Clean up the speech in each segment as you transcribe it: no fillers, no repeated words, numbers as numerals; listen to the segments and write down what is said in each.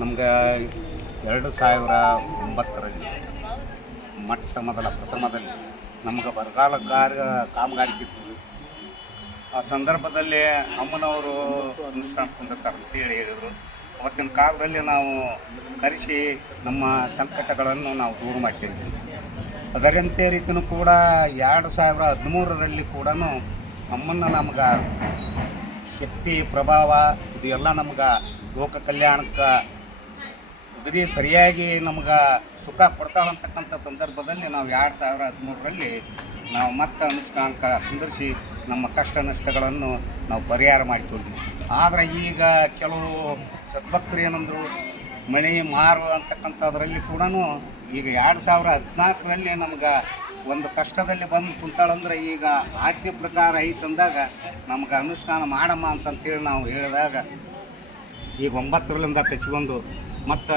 ನಮ್ಗೆ 2009ರಲ್ಲಿ ಪ್ರಥಮದಲ್ಲಿ ನಮ್ಗೆ ಬರಗಾಲ ಕಾಮಗಾರಿಕೆ ಇತ್ತು. ಆ ಸಂದರ್ಭದಲ್ಲಿ ಅಮ್ಮನವರು ಅನುಷ್ಠಾನ ಹೊಂದಿರ್ತಾರೆ ಅಂತೇಳಿ ಹೇಳಿದರು. ಅವತ್ತಿನ ಕಾಲದಲ್ಲಿ ನಾವು ಕರೆಸಿ ನಮ್ಮ ಸಂಕಟಗಳನ್ನು ನಾವು ದೂರ ಮಾಡ್ತಿದ್ವಿ. ಅದರಂತೆ ರೀತಿಯೂ ಕೂಡ 2013ರಲ್ಲಿ ಕೂಡ ಅಮ್ಮನ ನಮ್ಗೆ ಶಕ್ತಿ ಪ್ರಭಾವ ಇದು ಎಲ್ಲ ನಮ್ಗೆ ಲೋಕ ಕಲ್ಯಾಣಕ್ಕೆ ಅಗದಿ ಸರಿಯಾಗಿ ನಮ್ಗೆ ಸುಖ ಕೊಡ್ತಾಳಂತಕ್ಕಂಥ ಸಂದರ್ಭದಲ್ಲಿ ನಾವು 2013ರಲ್ಲಿ ನಾವು ಮತ್ತೆ ಅನುಷ್ಠಾನಕ್ಕೆ ಕುಂದಿರಿಸಿ ನಮ್ಮ ಕಷ್ಟ ನಷ್ಟಗಳನ್ನು ನಾವು ಪರಿಹಾರ ಮಾಡಿಕೊಂಡ್ವಿ. ಆದರೆ ಈಗ ಕೆಲವು ಸದ್ಭಕ್ತರು ಏನಂದರು, ಮಳೆ ಮಾರು ಅಂತಕ್ಕಂಥದ್ರಲ್ಲಿ ಕೂಡ ಈಗ 2014ರಲ್ಲಿ ನಮ್ಗೆ ಒಂದು ಕಷ್ಟದಲ್ಲಿ ಬಂದು ಕುಂತಾಳಂದ್ರೆ ಈಗ ಆಜ್ಞೆ ಪ್ರಕಾರ ಐತಂದಾಗ ನಮ್ಗೆ ಅನುಷ್ಠಾನ ಮಾಡಮ್ಮ ಅಂತಂತೇಳಿ ನಾವು ಹೇಳಿದಾಗ ಈಗ 9ರಿಂದ ಕಚ್ಕೊಂಡು ಮತ್ತು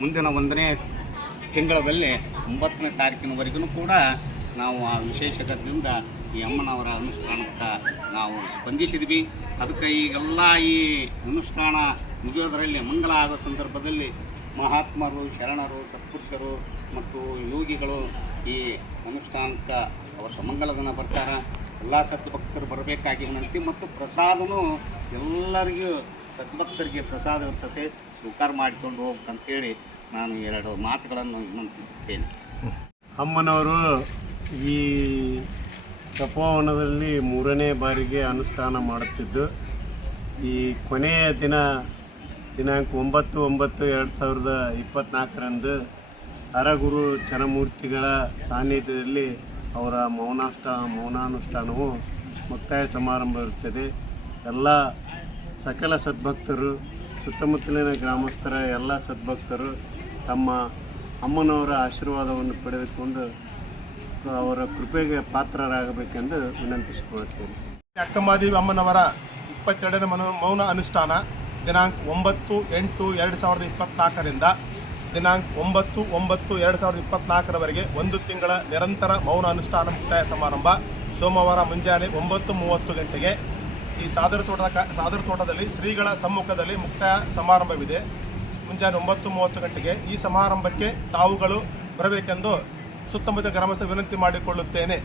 ಮುಂದಿನ 1ನೇ ತಿಂಗಳಲ್ಲಿ 9ನೇ ತಾರೀಕಿನವರೆಗೂ ಕೂಡ ನಾವು ಆ ವಿಶೇಷತೆಯಿಂದ ಈ ಅಮ್ಮನವರ ಅನುಷ್ಠಾನಕ್ಕೆ ನಾವು ಸ್ಪಂದಿಸಿದ್ವಿ. ಅದಕ್ಕೆ ಈಗೆಲ್ಲ ಈ ಅನುಷ್ಠಾನ ಮುಗಿಯೋದರಲ್ಲಿ ಮಂಗಲ ಆಗೋ ಸಂದರ್ಭದಲ್ಲಿ ಮಹಾತ್ಮರು, ಶರಣರು, ಸತ್ಪುರುಷರು ಮತ್ತು ಯೋಗಿಗಳು ಈ ಅನುಷ್ಠಾನಕ್ಕೆ ಅವರ ಮಂಗಲಗನ ಬರ್ತಾರೆ. ಎಲ್ಲ ಸದ್ಭಕ್ತರು ಬರಬೇಕಾಗಿ ವಿನಂತಿ. ಮತ್ತು ಪ್ರಸಾದನೂ ಎಲ್ಲರಿಗೂ ಸದ್ಭಕ್ತರಿಗೆ ಪ್ರಸಾದ ಇರ್ತದೆ, ಸ್ವೀಕಾರ ಮಾಡಿಕೊಂಡು ಹೋಗ್ಬೇಕಂತೇಳಿ ನಾನು 2 ಮಾತುಗಳನ್ನು ವಿನಂತಿಸುತ್ತೇನೆ. ಅಮ್ಮನವರು ಈ ತಪೋವನದಲ್ಲಿ 3ನೇ ಬಾರಿಗೆ ಅನುಷ್ಠಾನ ಮಾಡುತ್ತಿದ್ದು, ಈ ಕೊನೆಯ ದಿನಾಂಕ 9/9/2024ರಂದು ಹರಗುರು ಚರಮೂರ್ತಿಗಳ ಸಾನ್ನಿಧ್ಯದಲ್ಲಿ ಅವರ ಮೌನಾನುಷ್ಠಾನವು ಮುಕ್ತಾಯ ಸಮಾರಂಭ ಇರುತ್ತದೆ. ಎಲ್ಲ ಸಕಲ ಸದ್ಭಕ್ತರು, ಸುತ್ತಮುತ್ತಲಿನ ಗ್ರಾಮಸ್ಥರ ಎಲ್ಲ ಸದ್ಭಕ್ತರು ತಮ್ಮ ಅಮ್ಮನವರ ಆಶೀರ್ವಾದವನ್ನು ಪಡೆದುಕೊಂಡು ಅವರ ಕೃಪೆಗೆ ಪಾತ್ರರಾಗಬೇಕೆಂದು ವಿನಂತಿಸಿಕೊಳ್ಳುತ್ತೇನೆ. ಅಕ್ಕಮಹಾದೇವಿ ಅಮ್ಮನವರ 22ನೇ ಮೌನ ಅನುಷ್ಠಾನ ದಿನಾಂಕ 9/8/2024ರಿಂದ ದಿನಾಂಕ 9/9/2024ರವರೆಗೆ 1 ತಿಂಗಳ ನಿರಂತರ ಮೌನ ಅನುಷ್ಠಾನ ಮುಕ್ತಾಯ ಸಮಾರಂಭ ಸೋಮವಾರ ಮುಂಜಾನೆ 9:30 ಗಂಟೆಗೆ ಈ ಸಾದರ ತೋಟದಲ್ಲಿ ಶ್ರೀಗಳ ಸಮ್ಮುಖದಲ್ಲಿ ಮುಕ್ತಾಯ ಸಮಾರಂಭವಿದೆ. ಮುಂಜಾನೆ 9:30 ಗಂಟೆಗೆ ಈ ಸಮಾರಂಭಕ್ಕೆ ತಾವುಗಳು ಬರಬೇಕೆಂದು ಸುತ್ತಮುತ್ತ ಗ್ರಾಮಸ್ಥರು ವಿನಂತಿ ಮಾಡಿಕೊಳ್ಳುತ್ತೇನೆ.